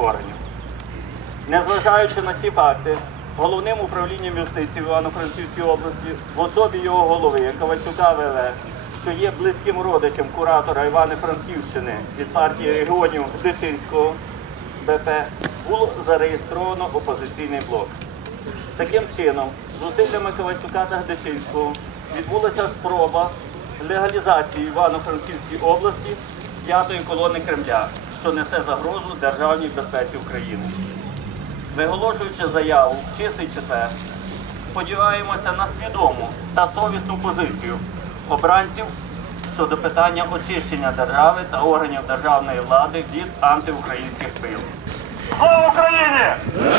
Створення. Незважаючи на ці факти, головним управлінням юстиції в Івано-Франківській області в особі його голови Ковальчука ВВ, що є близьким родичем куратора Івано-Франківщини від партії регіонів Дичинського БП, було зареєстровано опозиційний блок. Таким чином, зусиллями Ковальчука та Гдечинського відбулася спроба легалізації Івано-Франківській області п'ятої колони Кремля, що несе загрозу державній безпеці України. Виголошуючи заяву в чистий четвер, сподіваємося на свідому та совісну позицію обранців щодо питання очищення держави та органів державної влади від антиукраїнських сил. Слава Україні!